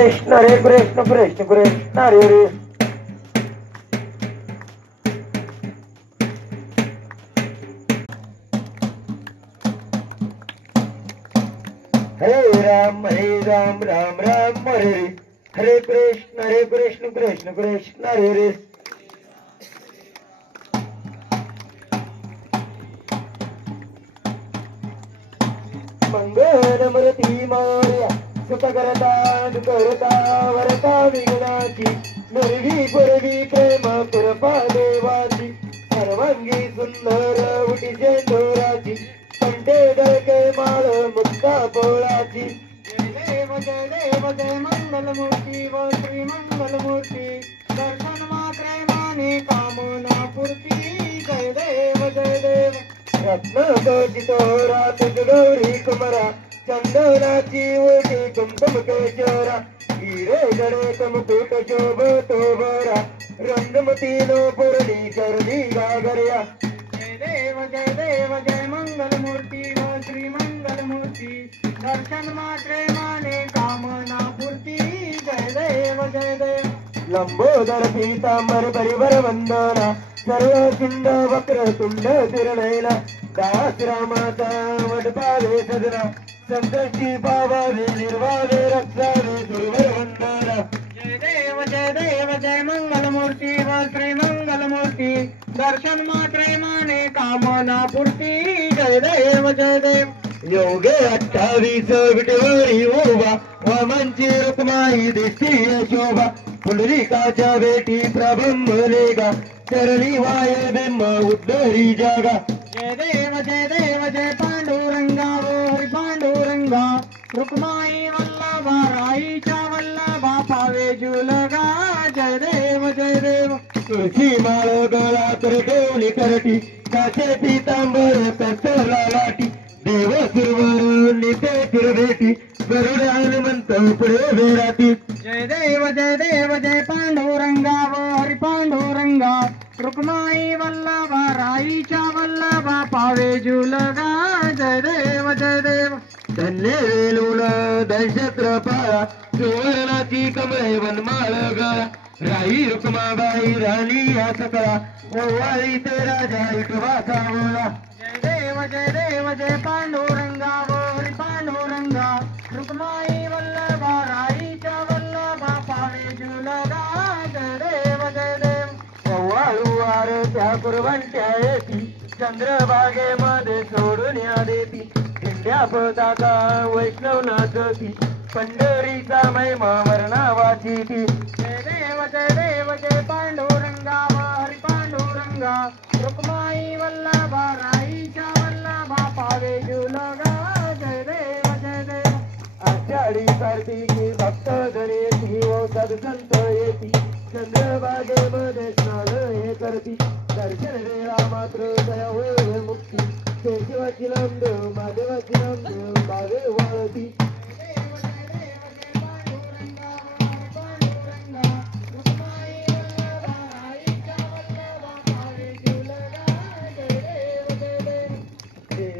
कृष्ण रे कृष्ण कृष्ण कृष्ण रे रे हरे राम हरे राम राम राम हरे रे हरे कृष्ण हरे कृष्ण कृष्ण कृष्ण हरे हर मरती माया। सुत करता करता वरता विघ्नाची निर्वी पूर्वी प्रेम कृपा देवाची. सर्वांगी सुंदर उटी शेंदुराची कंटे दळके माळ मुक्ता पोळाची. जय देव जय देव जय मंगलमूर्ती व श्री मंगलमूर्ती दर्शन मा माने कामना पूर्ती जय देव जय देव रत्न रात गौरी कुमरा चंदनाची ओटी कुंकुम केशरा हिरे गणे शोभ तो बरा रंगमती नो पुरली करली गागर्या। जय देव जय देव जय मंगलमूर्ती व श्री मंगलमूर्ती दर्शन मात्रे माने कामना पूर्ती जय देव जय देव। लंबोदर पीतांबर परिवर वंदना सर्व सुंद वक्र तुंड तिरणयला दास रामाचा वडपावे सदना संकष्टी पावावे निर्वावे रक्षावे दुर्वर वंदना जय देव जय देव जय मंगलमूर्ती व श्री मंगलमूर्ती. दर्शन मात्रे माने कामना पूर्ती. जय देव जय देव. योगे अठ्ठावीस विटेवरी उभा. वामांची रुक्माई दिसती शोभा पुंडलिकाच्या बेटी प्रबंबलेगा चरणी वाय बिंब उद्धरी जागा. जय देव जय देव जय पांडुरंगा वल्लभा रुक्माई वल्लभा राईच्या वल्लभा पावे जुलगा जय देव जय देव तुळशी माळ गळा कर करटी काचे पितांबर कसला लाटी. देव सुरवर निते फिरभेटी गरुड हनुमंत पुढे बेराती जय देव जय देव जय पांडुरंगा व हरी पांडुरंगा. रुक्माई वल्लभा राईच्या वल्लभा पावे जुलगा जय देव जय देव धन्य वेलून दशत्र पाळा सुवर्णाची कमळे वनमाळ गळा राई रुक्माबाई राणी या सकळा ओवाळी ते राजा इटवा सावळा जय देव जय देव जय पांडुरंगा हरी पांडुरंगा. रुक्माई वल्लभा राईच्या वल्लभा पावे जुलगा देव जय देव. ओवाळू वार त्या कुरवंट्या येती चंद्रभागेमध्ये सोडून या देती. इंड्या पताका वैष्णव नाचती पंढरीचा महिमा वर्णावाची ती जय देव जय देव जय पांडुरंगा व हरी पांडुरंगा. रुक्माई वल्लभा राईच्या वल्लभा पावे जुलगा जय देव जय देव. आषाढी कार्तिकी भक्त गणेशी हो व सदसंत येती. चंद्रभागेमध्ये स्नान हे करती. दर्शन वेळा मात्र दया होय मुक्ती. केशवाची लांब माधवाची लांब बावे वळती.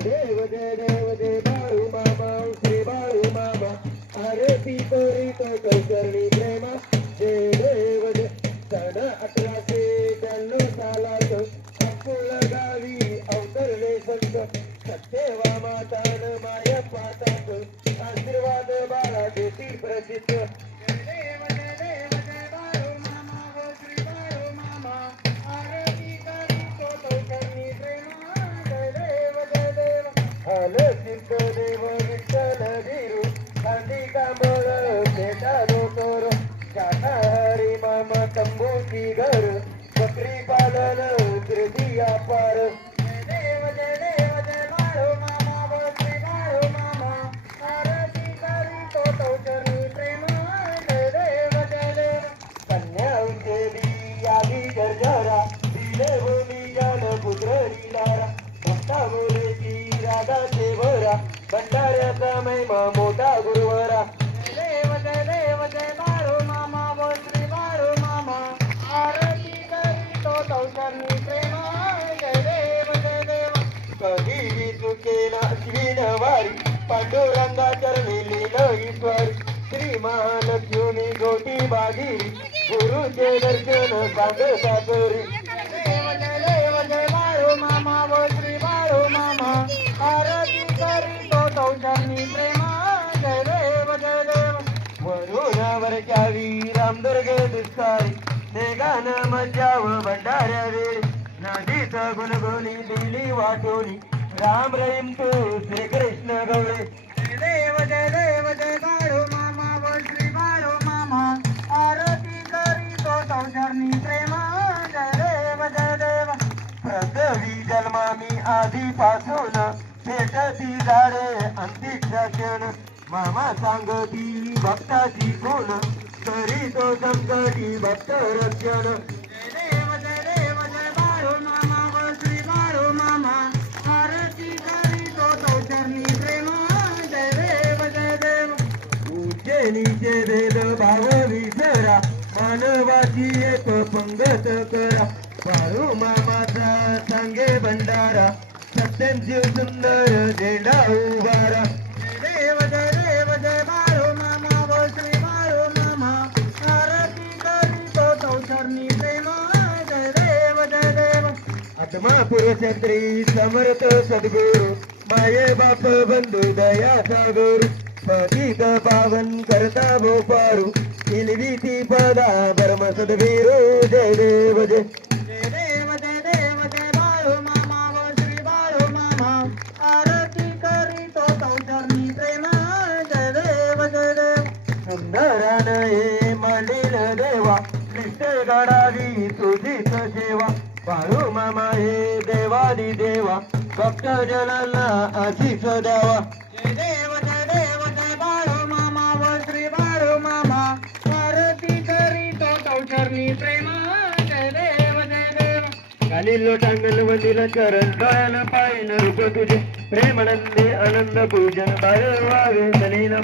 देव मामा मामा प्रेमा. जय देव अठराशे त्र्याण्णव सालात अकोला अवतरले संत सत्यवा न माया पातात आशीर्वाद बाळा देती प्रसिद्ध जय देव जय देव जय बाळू भंडाऱ्याचा महिमा मोठा गुरुवरा. देव जय देव जय बाळू मामा व श्री बाळू मामा. आरती करीतो तो चरणी प्रेमा. जय देव जय देव. कधी चुकेला अश्विन वारी पांडुरंगा चरणी लील ईश्वर श्री महालक्ष्मी गोटी बागिरी गुरुचे दर्शन सांगता करी. राम दुर्गे दिसतारी ते गाणं मजाव भंडाऱ्या वेळी नदीच गुणगुणी दिली वाटोनी राम रहीम तू श्री कृष्ण गवळे देव जय देव जय बाळू मामा व श्री बाळू मामा. आरती करीतो चौचरणी प्रेमा. जय देव जय देव पृथ्वी जन्मा मी आधीपासून भेटती झाडे अंतिक्षण मामा सांगती भक्ताची कोण तरी तो संकटी भक्त रक्षण जय मामा भेद भाव विसरा. मानवाची एक पंगत करा. बाळू मामाचा सांगे भंडारा. सत्यंजीव सुंदर झेंडा उभारा. चरणी प्रेमा जय देव जय देव. आत्मा पुरुषत्री समर्थ सद्गुरु माये बाप बंधू दया सागुरु. पतित पावन करता भोपारू इलविती पदा परम सद्वीरू जय देव जय पाळू मामा हे देवादी देवा भक्त जनांना आशीष द्यावा. खालील वंदिल चरण डोळ्यान पायन रूप तुझे. प्रेमानंदे आनंद पूजन बाळ वावे सलील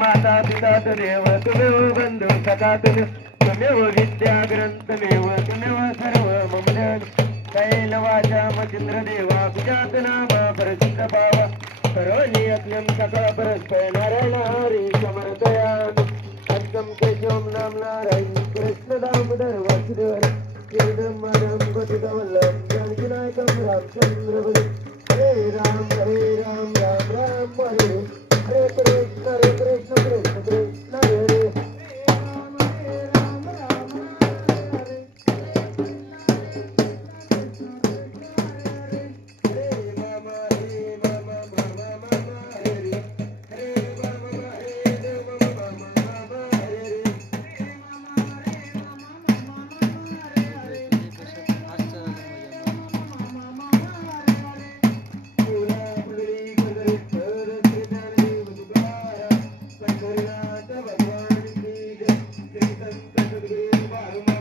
माता पिता तुमेव तुमेव बंधू सखा तुमेव ज्ञानमेव विद्या ग्रंथमेव तुमेव सर्व मम ज्ञान कैलवाचा मचिंद्रदेवा तुझ्यात नामा प्रसिद्ध पावा करोनी अज्ञम सकळ परस्पर नारायण हरी समर्थयान अद्गम केशवम नाम नारायण कृष्ण दामोदर वासुदेव। श्रीरमणं गोपितवल्लभं जानकीनायकं रामचंद्र हरे राम हरे राम राम राम हरे। हरे कृष्ण हरे सद्गुरु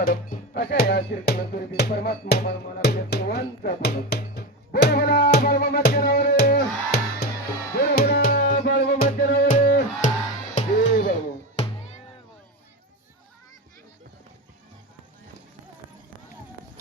परमानंद अशा या कीर्तन स्वरूपी परमात्मा मला आपल्या सर्वांचा प्रभू बोला बोला बाळमामाच्या नावानं बोला